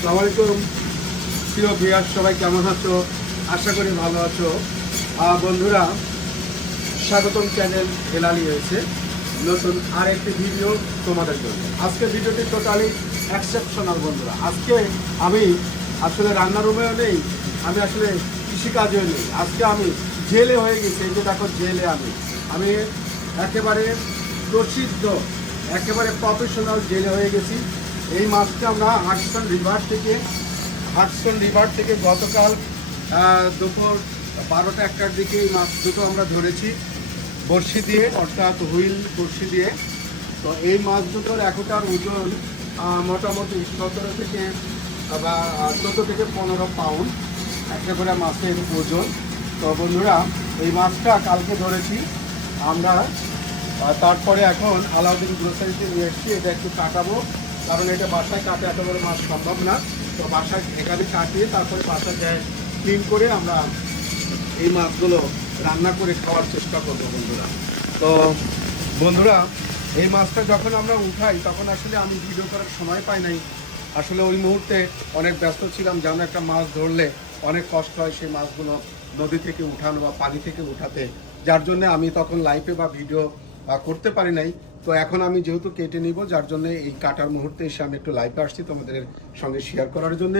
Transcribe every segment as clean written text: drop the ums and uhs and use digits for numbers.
আসসালামু আলাইকুম প্রিয় ভিউয়ার, সবাই কেমন আছো? আশা করি ভালো আছো। বন্ধুরা, স্বাগতম চ্যানেল হেলালি হয়েছে নতুন আরেকটি ভিডিও তোমাদের জন্য। আজকে ভিডিওটি টোটালি এক্সেপশনাল বন্ধুরা। আজকে আমি আসলে রান্না রুমেও নেই, আমি আসলে কৃষিকাজেও নেই। আজকে আমি জেলে হয়ে গেছি। এই যে দেখো, জেলে আমি একেবারে প্রসিদ্ধ, একেবারে প্রফেশনাল জেলে হয়ে গেছি। এই মাছটা আমরা হাডসন রিভার থেকে গতকাল দুপুর 12টা-1টার দিকে এই মাছ দুটো আমরা ধরেছি বড়শি দিয়ে, অর্থাৎ হুইল বড়শি দিয়ে। তো এই মাছ দুটোর এখনকার ওজন মোটামুটি 17 থেকে বা 14 থেকে 15 পাউন্ড একেবারে মাছের ওজন। তো বন্ধুরা, এই মাছটা কালকে ধরেছি আমরা। তারপরে এখন আলাউদ্দিন গ্রোসারিতে নিয়ে এসেছি। এটা একটু কাটাবো, কারণ এটা বাসায় কাটে এত বড় মাছ সম্ভব না। তো বাসায় এখানে কাটিয়ে তারপরে বাসায় যায় ক্লিন করে আমরা এই মাছগুলো রান্না করে খাওয়ার চেষ্টা করবো বন্ধুরা। তো বন্ধুরা, এই মাছটা যখন আমরা উঠাই তখন আসলে আমি ভিডিও করার সময় পাই নাই। আসলে ওই মুহূর্তে অনেক ব্যস্ত ছিলাম, যেন একটা মাছ ধরলে অনেক কষ্ট হয় সেই মাছগুলো নদী থেকে উঠানো বা পানি থেকে উঠাতে, যার জন্য আমি তখন লাইভে বা ভিডিও করতে পারি নাই। তো এখন আমি যেহেতু কেটে নিব, যার জন্য এই কাটার মুহূর্তে এসে আমি একটু লাইভে আসছি তোমাদের সঙ্গে শেয়ার করার জন্য।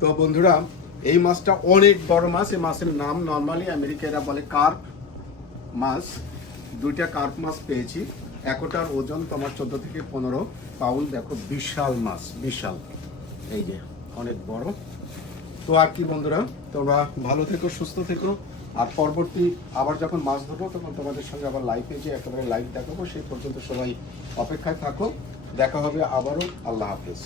তো বন্ধুরা, এই মাছটা অনেক বড় মাছ। এই মাছের নাম নর্মালি আমেরিকারা বলে কার্প মাছ। দুইটা কার্প মাছ পেয়েছি। একটার ওজন তোমার 14 থেকে 15 পাউন্ড। দেখো, বিশাল মাছ, বিশাল। এই যে অনেক বড়। তো আর কি বন্ধুরা, তোমরা ভালো থেকো, সুস্থ থেকো। আর পরবর্তী আবার যখন মাছ ধরবো তখন তোমাদের সঙ্গে আবার লাইভে যে একেবারে লাইভ দেখাবো। সেই পর্যন্ত সবাই অপেক্ষায় থাকো। দেখা হবে আবারও। আল্লাহ হাফেজ।